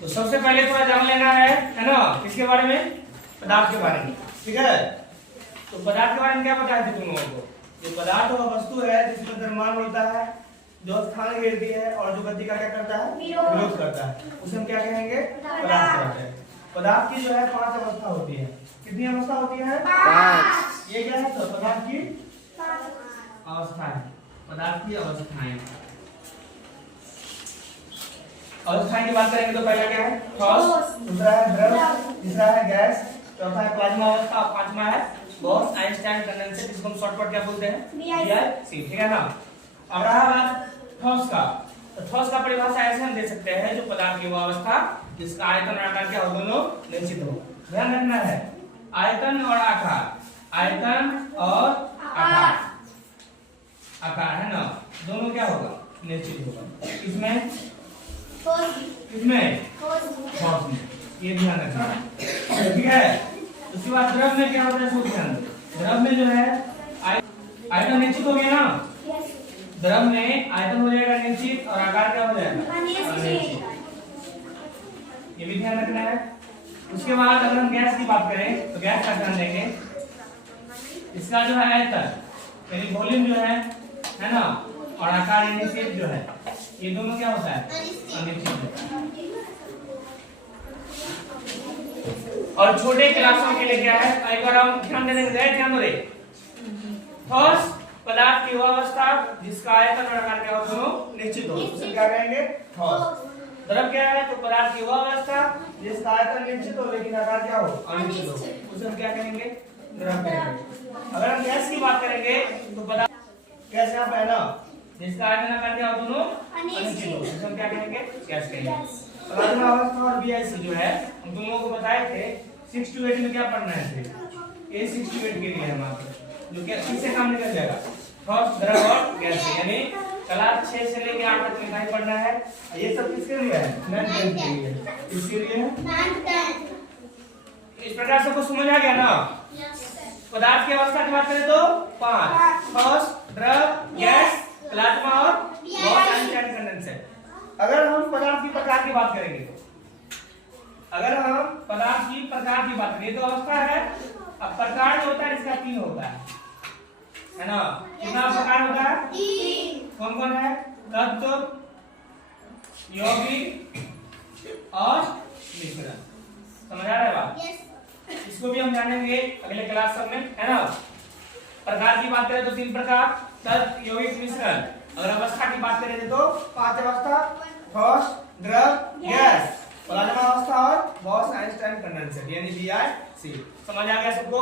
तो सबसे पहले थोड़ा जान लेना है ना, किसके बारे में? पदार्थ के बारे में। ठीक है, तो पदार्थ के बारे में क्या बताया थे तुम लोगों को? जो पदार्थ वह वस्तु है जिसमें द्रव्यमान होता है, जो स्थान घेरती है और जो गति का क्या करता है? विरोध करता है, उसे हम क्या कहेंगे? पदार्थ कहते हैं। पदार्थ की जो है 5 अवस्था होती है। कितनी अवस्था होती है? 5। ये क्या है? तो पदार्थ की अवस्थाएं, पदार्थ की अवस्थाएं। अवस्थाएं की बात करेंगे तो पहला क्या है? ठोस, दूसरा है द्रव, तीसरा है गैस, चौथा है प्लाज्मा अवस्था, पांचवा है बॉस आइंस्टाइन कंडेंसर, जिसको हम शॉर्टकट क्या बोलते हैं? BIC। ठीक है ना। अब रहा बात ठोस का, तो ठोस का परिभाषा ऐसे हम दे सकते हैं, जो पदार्थ की वो अवस्था जिसका आयतन और आकार क्या हो, दोनों निश्चित हो। ध्यान रखना है, आयतन और आकार, आयतन और आकार है ना, दोनों क्या होगा? निश्चित होगा। इसमें ठोस में, ये ध्यान रखना है। ठीक है, उसके बाद द्रव में क्या होता है? सब ध्यान दो। द्रव में जो है आयतन निश्चित हो गया ना, द्रव में आयतन हो जाएगा निश्चित और आकार क्या हो जाएगा? अनिश्चित। ये भी ध्यान रखना है। उसके बाद अगर हम गैस की बात करें तो गैस का ध्यान देंगे, इसका जो है आयतन यानी वॉल्यूम जो है ना, और आकार यानी शेप जो है, ये दोनों क्या होता है? अनिश्चित होता है। और छोटे क्लासों के लिए क्या है? एक बार हम ध्यान देने गए, ध्यान दो रे। ठोस पदार्थ की वह अवस्था जिसका आयतन और आकार क्या हो, दोनों निश्चित हो, उसे क्या कहेंगे? ठोस। द्रव क्या है? तो पदार्थ की वह अवस्था जिसका आयतन निश्चित हो लेकिन आकार क्या हो? अनिश्चित हो, उसे हम क्या कहेंगे? द्रव कहेंगे। अगर हम गैस की बात करेंगे तो पदार्थ गैस यहाँ पे है ना, जिसका आयतन आकार क्या हो, दोनों अनिश्चित हो, उसे हम क्या कहेंगे? गैस कहेंगे। प्लाज्मा अवस्था और BIC जो है, हम तुम लोगों को बताए थे 6 to 8 में क्या पढ़ना है फिर? ये 6 to 8 के लिए है मात्र, जो क्या किससे काम निकल जाएगा? ठोस, द्रव और गैस, यानी क्लास 6 से लेके 8 तक में पढ़ना है। ये सब किसके लिए है? 9th 10th के लिए। किसके लिए है? इस प्रकार से कुछ समझ आ गया ना? पदार्थ की अवस्था की बात करें तो 5: ठोस, द्रव, गैस, प्लाज्मा और बॉस आइंस्टाइन कंडेंसर। अगर हम पदार्थ की प्रकार की बात करेंगे तो अवस्था है। अब प्रकार जो होता है इसका 3 होता है ना? कितना प्रकार होता है? 3। कौन कौन है? तत्व, यौगिक और मिश्रण। समझ आ रहा है बात? इसको भी हम जानेंगे अगले क्लास सब में, है ना? प्रकार की बात करें तो 3 प्रकार: तत्व, यौगिक, मिश्रण। अगर अवस्था की बात करें तो 5 अवस्था: ठोस, द्रव, गैस, प्लाज्मा अवस्था और बॉस आइंस्टाइन कंडेंसर यानी BIC। समझ आ गया सबको?